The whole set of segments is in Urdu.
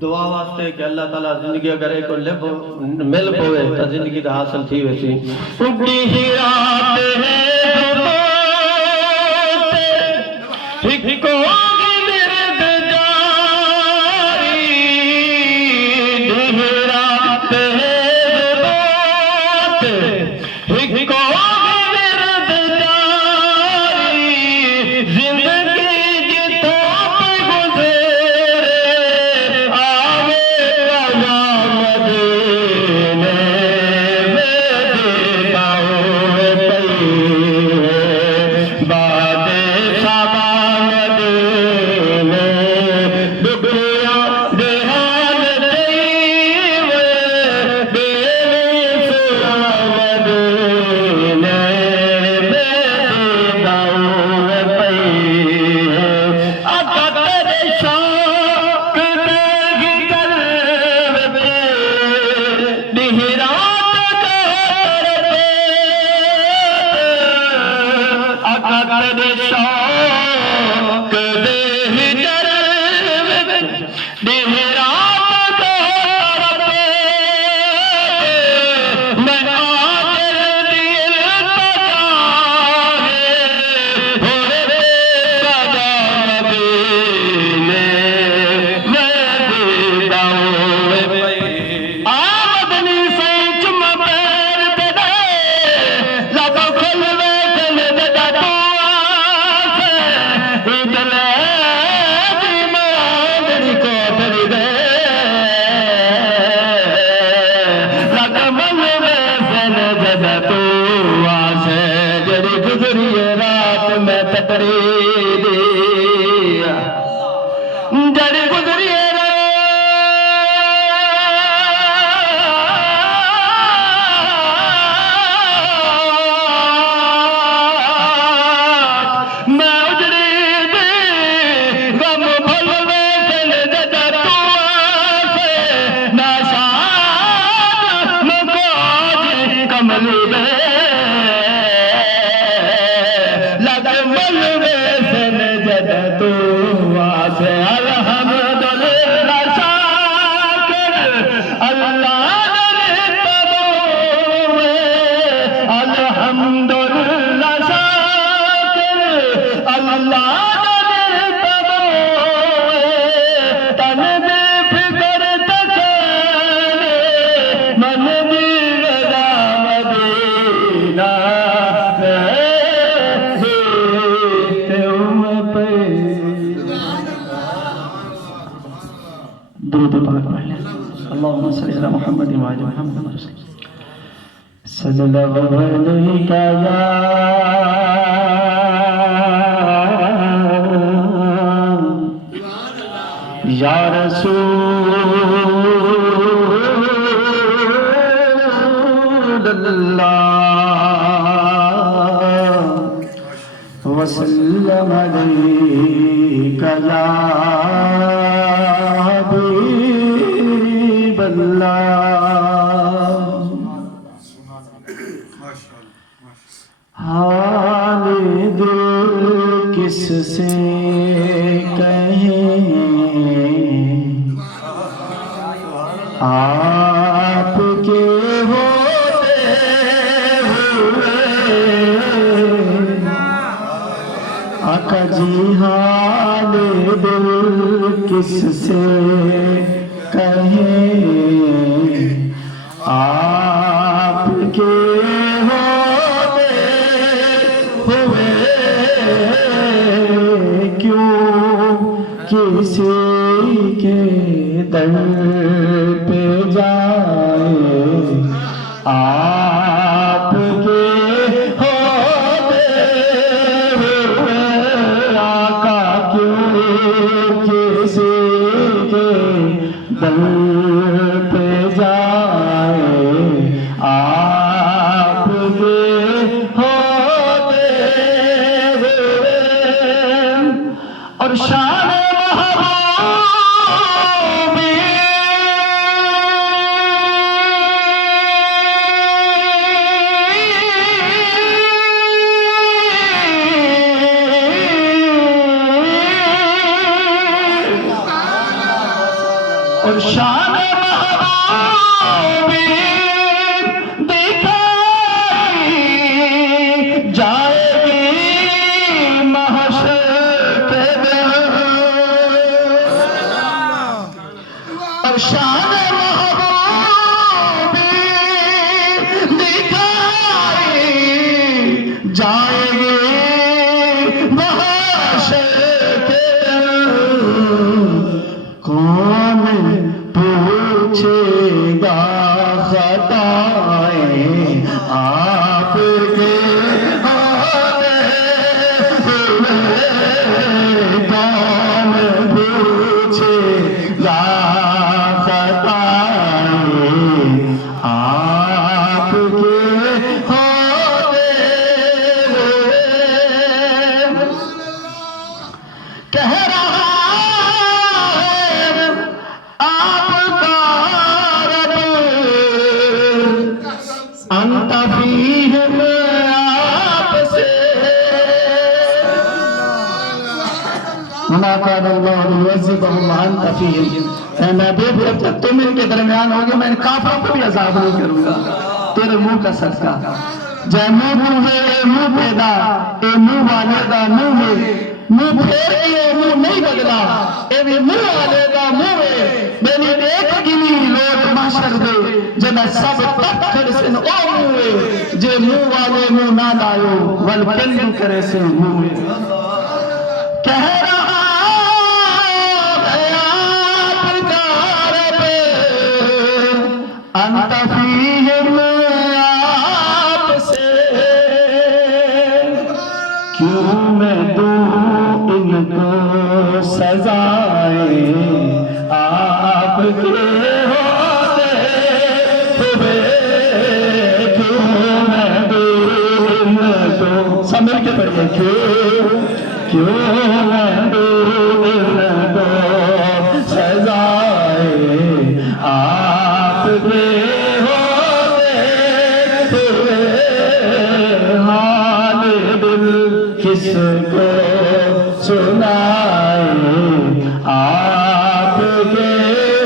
دعا واسطے کہ اللہ تعالیٰ زندگی اگر ایک مل پوے تو زندگی دا حاصل تھی ویسی اڈی ہی رات ہے ہکو گزریے اللهم صل على محمد وعلى محمد صلى الله عليك يا رسول الله وسلم عليك يا حبيب الله حال دل کس سے کہیں آپ کے ہوتے ہوئے آقا جی حال دل کس سے کہیں آپ کے ہوتے ہوئے کیوں کسی کے در پہ جائے آپ کے ہوتے ہوئے آقا کیوں کسی کے در پہ جائے آپ کے ہوتے ہوئے اور شان محبوبی اور شان محبوبی دکھائی جائے گی محشر کے دن اور شان محبوبی دکھائی جائے گی محشر کے دن کون پوچھے گا خطائیں آپ کے ہوتے ہوئے کون پوچھے گا خطائیں آپ کے ہوتے ہوئے کہہ رہا انت فیہم آپ سے ما قال اللہ لیعذبہم وانت فیہم اے محبوب جب تک تم ان کے درمیان ہوگے میں ان کافروں کو بھی عذاب نہیں کروں گا تیرے منہ کا صدقہ جے منہ ہے اے منہ پیدا اے منہ والے دا منہ ہے منہ پھیر کے منہ نہیں بدلا اے بھی منہ والے دا منہ ہے میری ایک گنی لوٹ محشر دے جنہ سب پتھر سن او موے جے منہ والے منہ نہ لائیو والکلم کرے سے موے کہہ رہا ہے آپ کا رب انت فیہم آپ سے کیوں میں دوں ان کو سزائیں کے ہوتے ہوئے کیوں میں دور نہ دوں. سب مل کے پڑھیے. کیوں میں دور نہ دوں سزائے آپ کے ہوتے ہوئے. حال دل کس کو سنائے آپ کے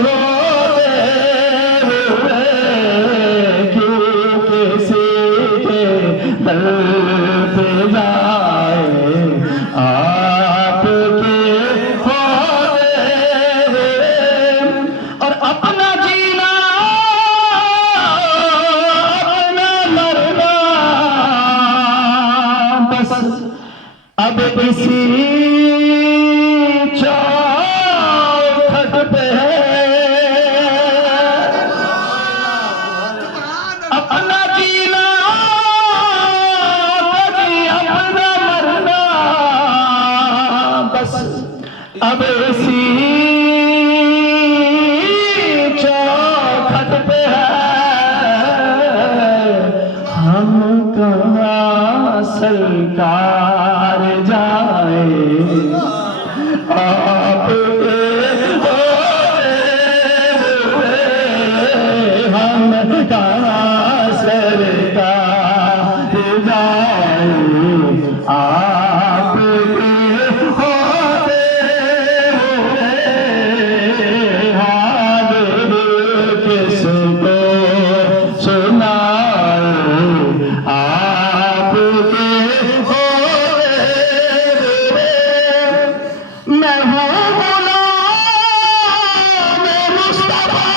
ہوتے ہوئے. کیوں کسی کے در پہ جائے آپ کے ہوتے ہوئے. اور اپنا جینا اپنا مرنا بس اب اسی چوکھٹ پہ ہے. اپنا جینا کبھی اپنا مرنا بس اب اسی چوکھٹ پہ ہے. ہم کہاں سرکار جائے آپ کے ہوتے ہوئے. ہم کہاں سرکار جائے آپ کے ہوتے ہوئے. حال دل کس کو سنائے آپ کے ہوتے ہوئے. میں ہوں غلام مصطفیٰ.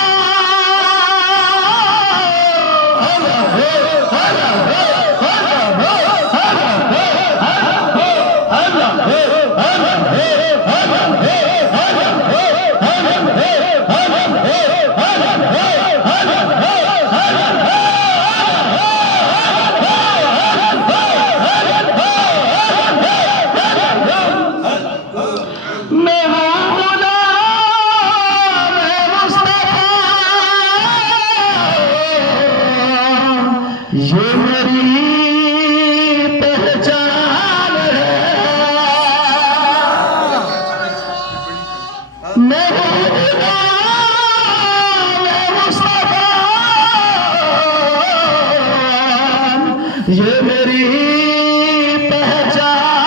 میں ہوں غلام مصطفیٰ. یہ میری پہچان ہے. میں ہوں غلام مصطفیٰ. یہ میری پہچان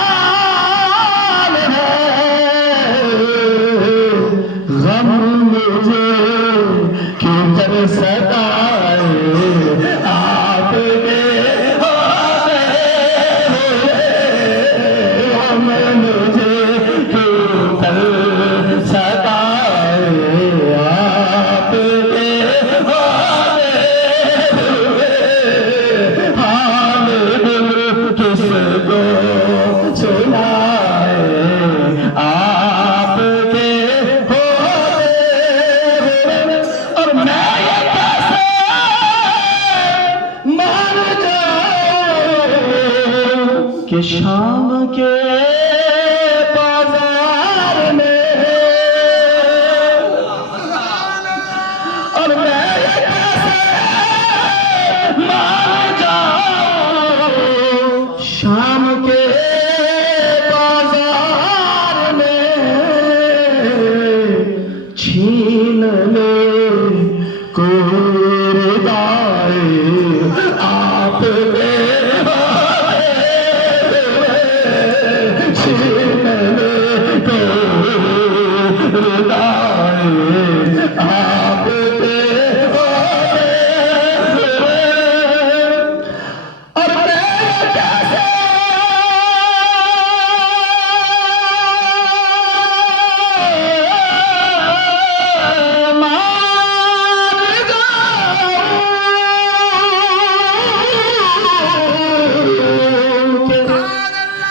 ہے. غم مجھے کیوں کر ستائے آپ کے ہوتے ہوئے. غم مجھے کیوں کر ستائے آپ کے ہوتے ہوئے. حال دل کس کو سنائے آپ کے ہوتے ہوئے. اور میں یہ کیسے مان جاؤں کہ شام کے بازار میں. اور میں یہ کیسے مان جاؤں شام کے بازار میں. چھین لے کوئی ردائے آپ کے ہوتے ہوئے. چھین لے کوئی ردائے آپ کے ہوتے ہوئے. اور میں کیسے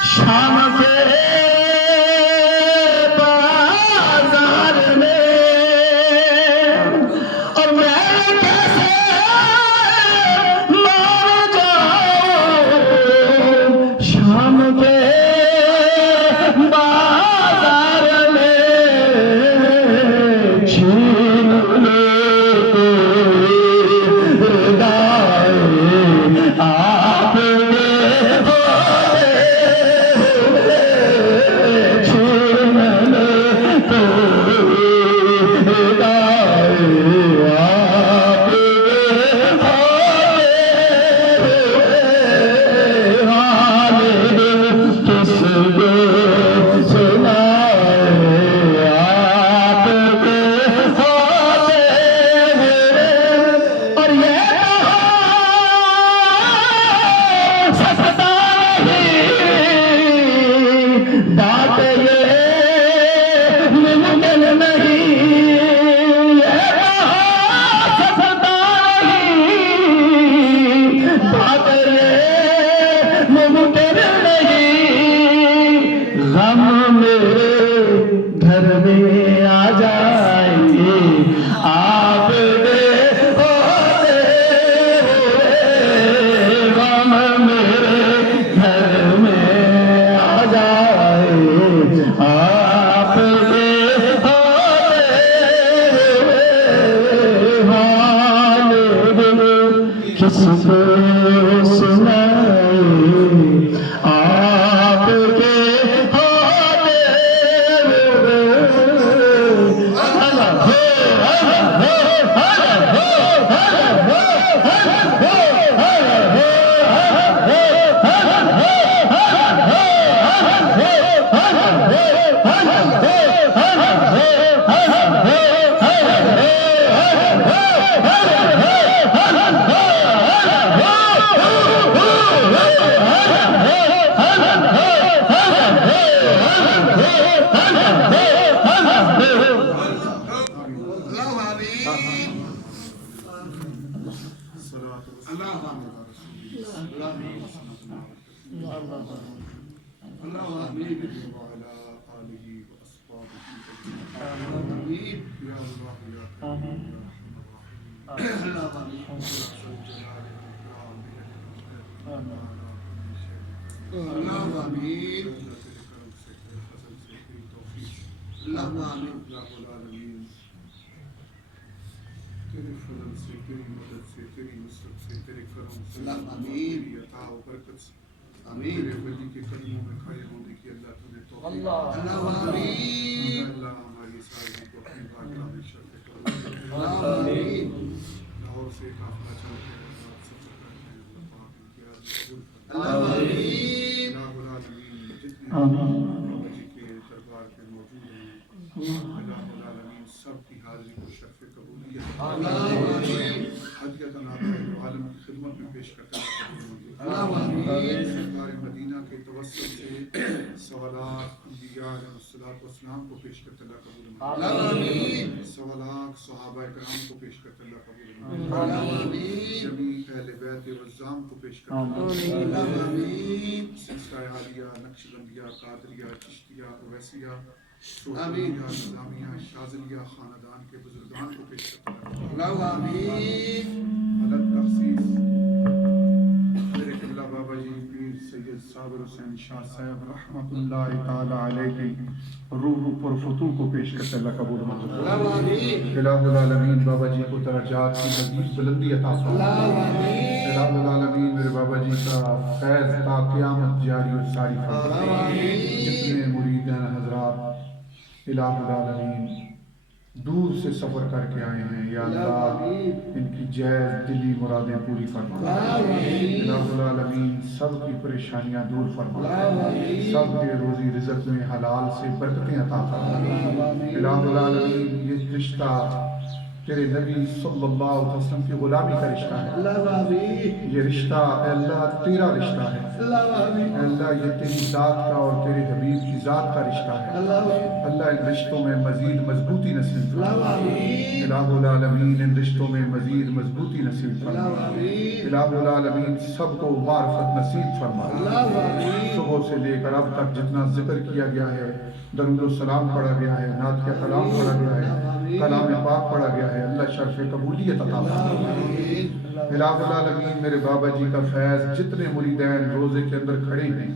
شام کے بازار میں. اور میں کیسے مان جاؤں شام کے بازار میں. چھین کس کو سنائے آپ کے تیرے فضل سے، تیری مدد سے، تیری نصرت سے، تیرے کرم سے، تیری عطا و برکت سے، تیرے ولی کے قدموں میں کھڑے ہونے کی اللہ تمہیں توفیق دے۔ اللہ ہماری ساری کو اپنی بارگاہ میں شرف کرو۔ لاہور سے قافلہ چل کے رات سے چکر ہے اللہ پاک ان کی حاضری قبول فرما۔ الہ العالمین جتنے بابا جی کے دربار پہ موجود ہیں، الہ العالمین سب کی حاضری کو شرف قبولیت حدیۃ عالم کی خدمت میں پیش کرتے ہیں۔ سرکار مدینہ کے توسل سے سوالات انبیاء علیہ السلام کو پیش کرتے اللہ قبول فرمائے۔ سوالات صحابہ کرام کو پیش کرتے اللہ قبول فرمائے۔ جمیع اہل بیت وزام کو پیش کرتے اللہ قبول فرمائے۔ سلسلہ عالیہ، نقشبندیہ، قادریہ، چشتیہ، اویسیہ، صوفیہ، نظامیہ، شاذلیہ خاندان کے بزرگان کو پیش کرتے اللہ مدد تخصیص میرے قبلہ بابا جی پیر سید صابر حسین شاہ صاحب رحمت اللہ تعالی علیہ کی روح پر فتوح کو پیش کرتے اللہ قبول منظور الہ العالمین بابا جی کو درجات کی مزید بلندی عطا فرمائے۔ الہ العالمین میرے بابا جی کا فیض تا قیامت جاری و ساری فرمائے۔ جتنے مریدین حضرات الہ العالمین دور سے سفر کر کے آئے ہیں، یا اللہ ان کی جائز دلی مرادیں پوری فرما۔ الہ العالمین سب کی پریشانیاں دور فرما، سب کے روزی رزق میں حلال سے برکتیں عطا فرما۔ الہ العالمین یہ رشتہ تیرے نبی صلی اللہ علیہ وسلم کی غلامی کا رشتہ ہے، یہ رشتہ اے اللہ تیرا رشتہ ہے، اے اللہ یہ تیری ذات کا اور تیرے حبیب کی ذات کا رشتہ ہے۔ اللہ ان رشتوں میں مزید مضبوطی نصیب فرما۔ الہ العالمین ان رشتوں میں مزید مضبوطی نصیب فرما۔ الہ العالمین سب کو معرفت نصیب فرما۔ صبح سے لے کر اب تک جتنا ذکر کیا گیا ہے، درود و سلام پڑھا گیا ہے، نعت کا کلام پڑھا گیا ہے، کلام پاک پڑھا گیا ہے، اللہ شرف قبولیت عطا فرما۔ الہ العالمین میرے بابا جی کا فیض جتنے مریدین روزے کے اندر کھڑے ہیں،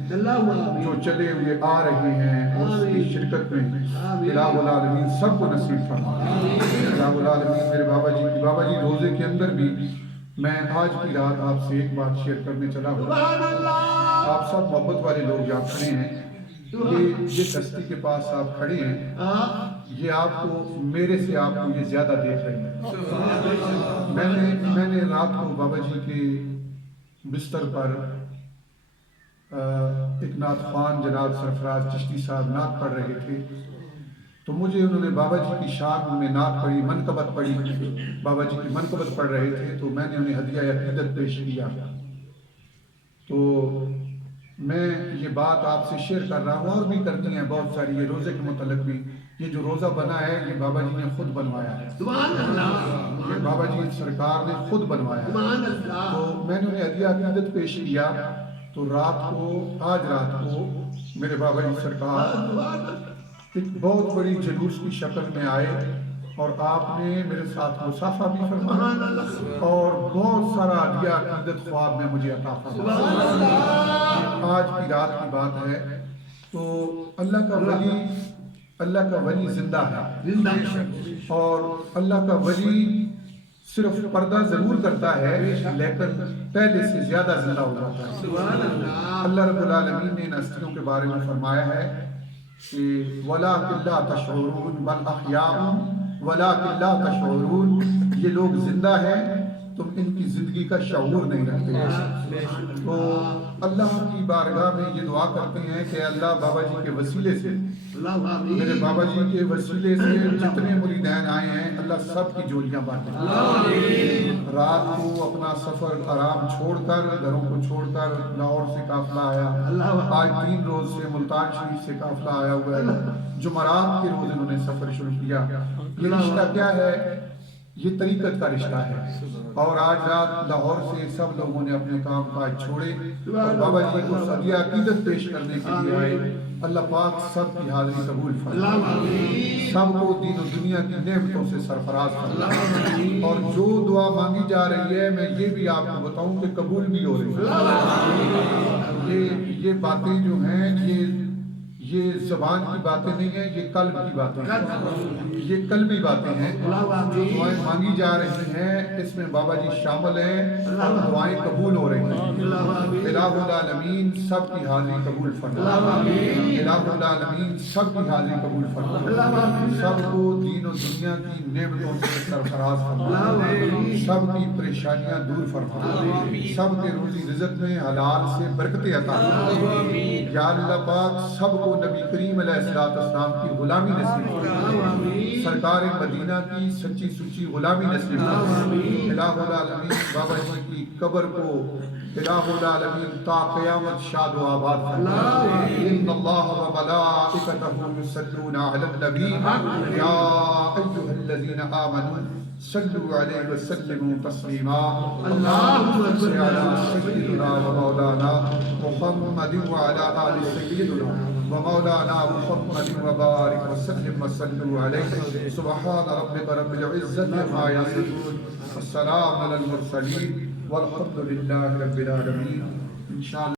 جو چلے ہوئے آ رہے ہیں اس کی شرکت میں، الہ العالمین سب کو نصیب فرما۔ الہ العالمین میرے بابا جی روزے کے اندر بھی میں آج کی رات آپ سے ایک بات شیئر کرنے چلا ہوں۔ آپ سب محبت والے لوگ یہاں کھڑے ہیں، یہ جس ہستی کے پاس آپ کھڑے ہیں یہ آپ کو میرے سے آپ کو یہ زیادہ دیکھ رہے ہیں۔ میں نے رات کو بابا جی کے بستر پر ایک نعت خوان جناب سرفراز چشتی صاحب نعت پڑھ رہے تھے، تو مجھے انہوں نے بابا جی کی شان میں نعت پڑھی، منقبت پڑھی، بابا جی کی منقبت پڑھ رہے تھے، تو میں نے انہیں ہدیہ عقیدت پیش کیا۔ تو میں یہ بات آپ سے شیئر کر رہا ہوں، اور بھی کرتی ہیں بہت ساری، یہ روزے کے متعلق بھی، یہ جو روزہ بنا ہے یہ بابا جی نے خود بنوایا ہے، یہ بابا جی سرکار نے خود بنوایا ہے۔ تو میں نے انہیں ہدیہ عقیدت پیش کیا، تو آج رات کو میرے بابا جی سرکار ایک بہت بڑی جلوس کی شکل میں آئے اور آپ نے میرے ساتھ مصافحہ بھی فرمایا اور بہت سارا ہدیہ عقیدت خواب میں مجھے عطا فرمایا۔ آج کی رات کی بات ہے، تو اللہ کا ولی زندہ ہے، اور اللہ کا ولی صرف پردہ ضرور کرتا ہے لیکن پہلے سے زیادہ زندہ ہو جاتا ہے. اللہ رب العالمین نے ان ہستیوں کے بارے میں فرمایا ہے کہ وَلَٰكِن لَا تَشْعُرُونَ بَلْ أَحْيَاءٌ وَلَٰكِن لَا تَشْعُرُونَ. یہ لوگ زندہ ہیں، تم ان کی زندگی کا شعور نہیں رکھتے. تو اللہ کی بارگاہ میں یہ دعا کرتے ہیں کہ اللہ بابا جی کے وسیلے سے، میرے بابا جی کے وسیلے سے جتنے مریدین آئے ہیں اللہ سب کی جولیاں بانٹیں. رات کو اپنا سفر آرام چھوڑ کر، گھروں کو چھوڑ کر لاہور سے قافلہ آیا. آج 3 روز سے ملتان شریف سے قافلہ آیا ہوا ہے. جمعرات کے روز انہوں نے سفر شروع کیا. یہ رشتہ کیا ہے؟ یہ طریقت کا رشتہ ہے. اور آج رات لاہور سے سب لوگوں نے اپنے کام کاج چھوڑے اور بابا جی کو صدیہ عقیدت پیش کرنے کے لیے آئے. اللہ پاک سب کی حاضری قبول فرمائے، سب کو دین و دنیا کی نعمتوں سے سرفراز فرمائے. اور جو دعا مانگی جا رہی ہے میں یہ بھی آپ کو بتاؤں کہ قبول بھی ہو رہی ہے. یہ باتیں جو ہیں یہ زبان کی باتیں نہیں ہیں، یہ قلب کی باتیں ہیں، یہ قلبی باتیں ہیں. جو دعائیں مانگی جا رہی ہیں اس میں بابا جی شامل ہیں، دعائیں قبول ہو رہی ہیں. الہ العالمین سب کی حاضری قبول فرمائے. الہ العالمین سب کی حاضری قبول فرمائے. سب کو دین و دنیا کی نعمتوں سے سرفراز فرمائے. سب کی پریشانیاں دور فرمائے. سب کے روزی رزق میں حلال سے برکتیں عطا فرمائے. یا اللہ پاک سب کو نبی کریم علیہ السلام کی غلامی نصیب فرمائے. سرکار مدینہ کی سچی سچی غلامی نصیب فرمائے. الہ العالمین بابا جی کی قبر کو الہ العالمین تا قیامت شاد و آباد فرمائے. ان اللہ و ملائکتہ یصلون علی النبی یا ایھا الذین آمنوا صلوا علیہ وسلموا تسلیما. اللہم صل علی سیدنا و مولانا محمد وعلی آل سیدنا و مولانا محمد وبارک وسلم وصلوا علیہ. سبحان ربک رب العزت عما یصفون والسلام علی المرسلین والحمد للہ رب العالمین. انشاءاللہ